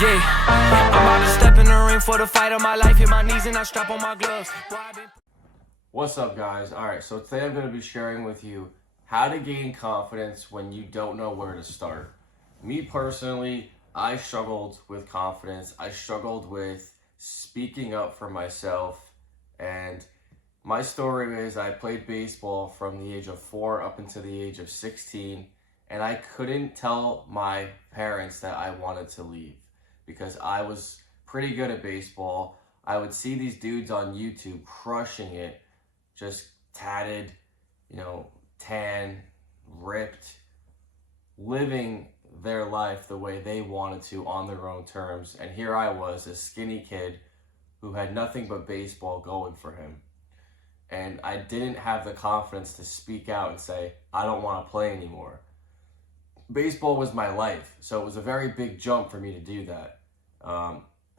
Yeah, I'm about to step in the ring for the fight of my life. Hit my knees and I strap on my gloves. What's up, guys? Alright, so today I'm going to be sharing with you how to gain confidence when you don't know where to start. Me personally, I struggled with confidence. I struggled with speaking up for myself. And my story is I played baseball from the age of 4 up until the age of 16. And I couldn't tell my parents that I wanted to leave because I was pretty good at baseball. I would see these dudes on YouTube crushing it, just tatted, tan, ripped, living their life the way they wanted to on their own terms. And here I was, a skinny kid who had nothing but baseball going for him. And I didn't have the confidence to speak out and say, I don't want to play anymore. Baseball was my life, so it was a very big jump for me to do that.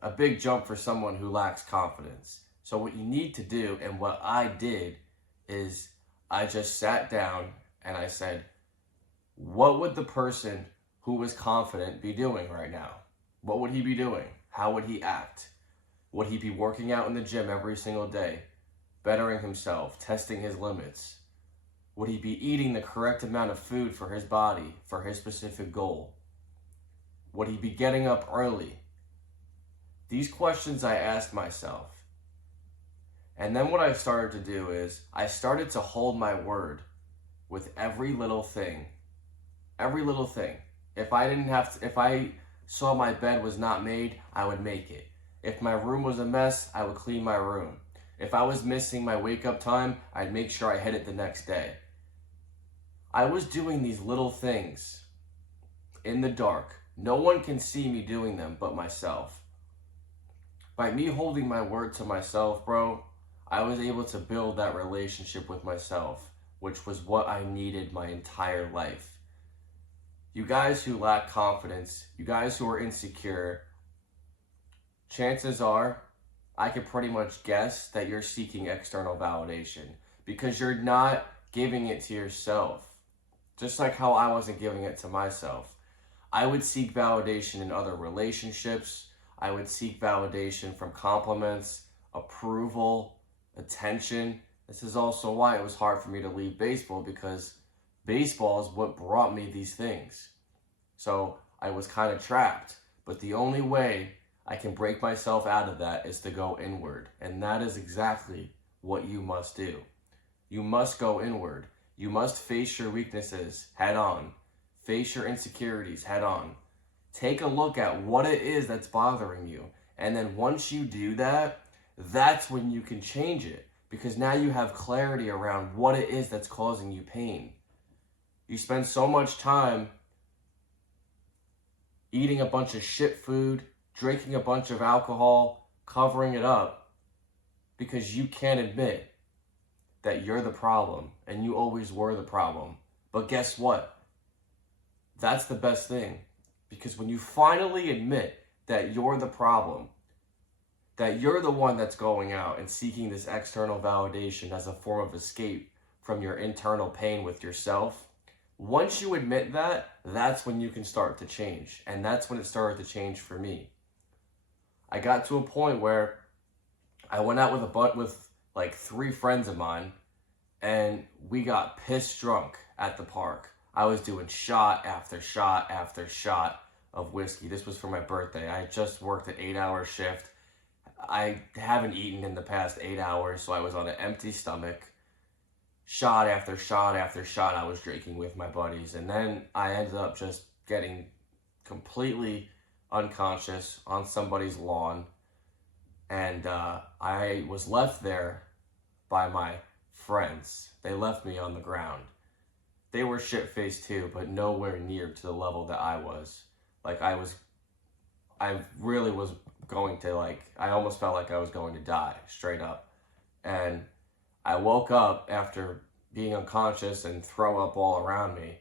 A big jump for someone who lacks confidence. So what you need to do, and what I did, is I just sat down and I said, what would the person who was confident be doing right now? What would he be doing? How would he act? Would he be working out in the gym every single day, bettering himself, testing his limits? Would he be eating the correct amount of food for his body, for his specific goal? Would he be getting up early? These questions I asked myself. And then what I started to do is I started to hold my word with every little thing. Every little thing. If I saw my bed was not made, I would make it. If my room was a mess, I would clean my room. If I was missing my wake up time, I'd make sure I hit it the next day. I was doing these little things in the dark. No one can see me doing them but myself. By me holding my word to myself, bro, I was able to build that relationship with myself, which was what I needed my entire life. You guys who lack confidence, you guys who are insecure, chances are, I could pretty much guess that you're seeking external validation because you're not giving it to yourself. Just like how I wasn't giving it to myself. I would seek validation in other relationships. I would seek validation from compliments, approval, attention. This is also why it was hard for me to leave baseball, because baseball is what brought me these things. So I was kind of trapped. But the only way I can break myself out of that is to go inward. And that is exactly what you must do. You must go inward. You must face your weaknesses head on. Face your insecurities head on. Take a look at what it is that's bothering you. And then once you do that, that's when you can change it. Because now you have clarity around what it is that's causing you pain. You spend so much time eating a bunch of shit food, drinking a bunch of alcohol, covering it up, because you can't admit that you're the problem and you always were the problem. But guess what? That's the best thing. Because when you finally admit that you're the problem, that you're the one that's going out and seeking this external validation as a form of escape from your internal pain with yourself, once you admit that, that's when you can start to change. And that's when it started to change for me. I got to a point where I went out with like 3 friends of mine, and we got pissed drunk at the park. I was doing shot after shot after shot of whiskey. This was for my birthday. I had just worked an 8-hour shift. I haven't eaten in the past 8 hours, so I was on an empty stomach. Shot after shot after shot I was drinking with my buddies. And then I ended up just getting completely unconscious on somebody's lawn. And I was left there by my friends. They left me on the ground. They were shit-faced too, but nowhere near to the level that I was. Like I really was going to I almost felt like I was going to die, straight up. And I woke up after being unconscious and throw up all around me.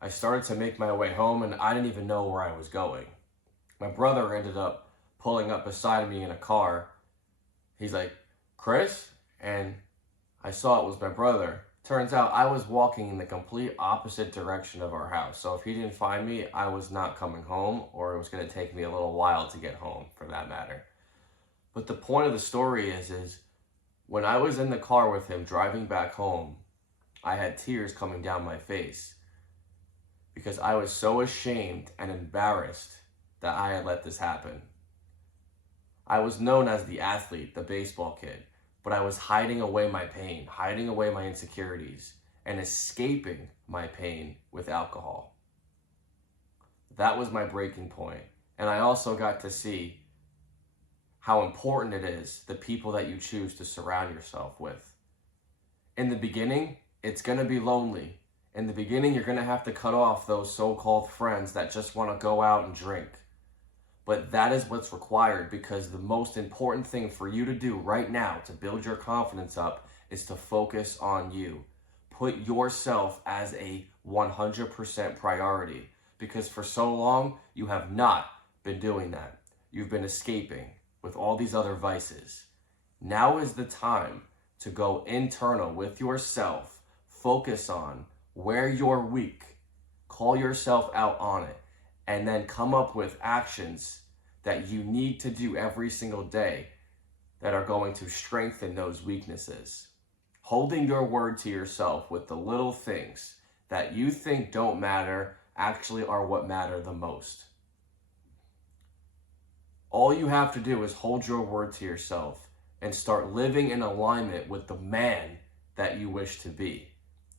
I started to make my way home and I didn't even know where I was going. My brother ended up pulling up beside me in a car. He's like, Chris? And I saw it was my brother Turns out I was walking in the complete opposite direction of our house. So if he didn't find me, I was not coming home, or it was going to take me a little while to get home, for that matter. But the point of the story is when I was in the car with him driving back home, I had tears coming down my face because I was so ashamed and embarrassed that I had let this happen. I was known as the athlete, the baseball kid, but I was hiding away my pain, hiding away my insecurities, and escaping my pain with alcohol. That was my breaking point. And I also got to see how important it is, the people that you choose to surround yourself with. In the beginning, it's going to be lonely. In the beginning, you're going to have to cut off those so-called friends that just want to go out and drink. But that is what's required, because the most important thing for you to do right now to build your confidence up is to focus on you. Put yourself as a 100% priority, because for so long you have not been doing that. You've been escaping with all these other vices. Now is the time to go internal with yourself. Focus on where you're weak. Call yourself out on it. And then come up with actions that you need to do every single day that are going to strengthen those weaknesses. Holding your word to yourself with the little things that you think don't matter actually are what matter the most. All you have to do is hold your word to yourself and start living in alignment with the man that you wish to be.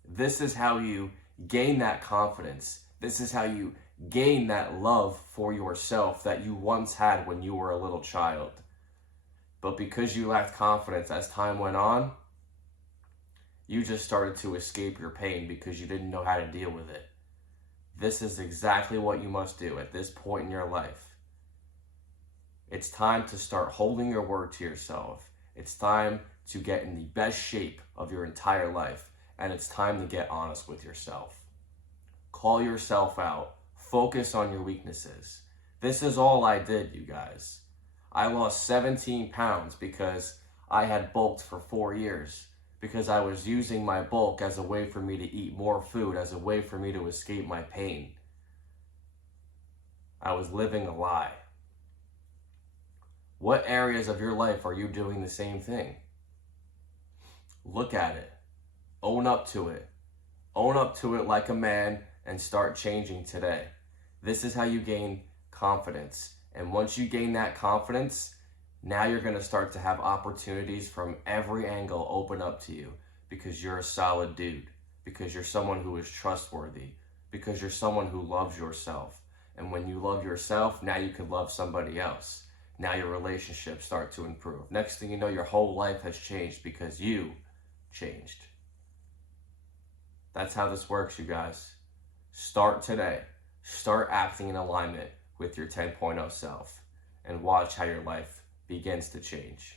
This is how you gain that confidence. This is how you gain that love for yourself that you once had when you were a little child. But because you lacked confidence as time went on, you just started to escape your pain because you didn't know how to deal with it. This is exactly what you must do at this point in your life. It's time to start holding your word to yourself. It's time to get in the best shape of your entire life. And it's time to get honest with yourself. Call yourself out. Focus on your weaknesses. This is all I did, you guys. I lost 17 pounds because I had bulked for 4 years. Because I was using my bulk as a way for me to eat more food, as a way for me to escape my pain. I was living a lie. What areas of your life are you doing the same thing? Look at it. Own up to it. Own up to it like a man and start changing today. This is how you gain confidence. And once you gain that confidence, now you're going to start to have opportunities from every angle open up to you because you're a solid dude, because you're someone who is trustworthy, because you're someone who loves yourself. And when you love yourself, now you can love somebody else. Now your relationships start to improve. Next thing you know, your whole life has changed because you changed. That's how this works, you guys. Start today. Start acting in alignment with your 10.0 self and watch how your life begins to change.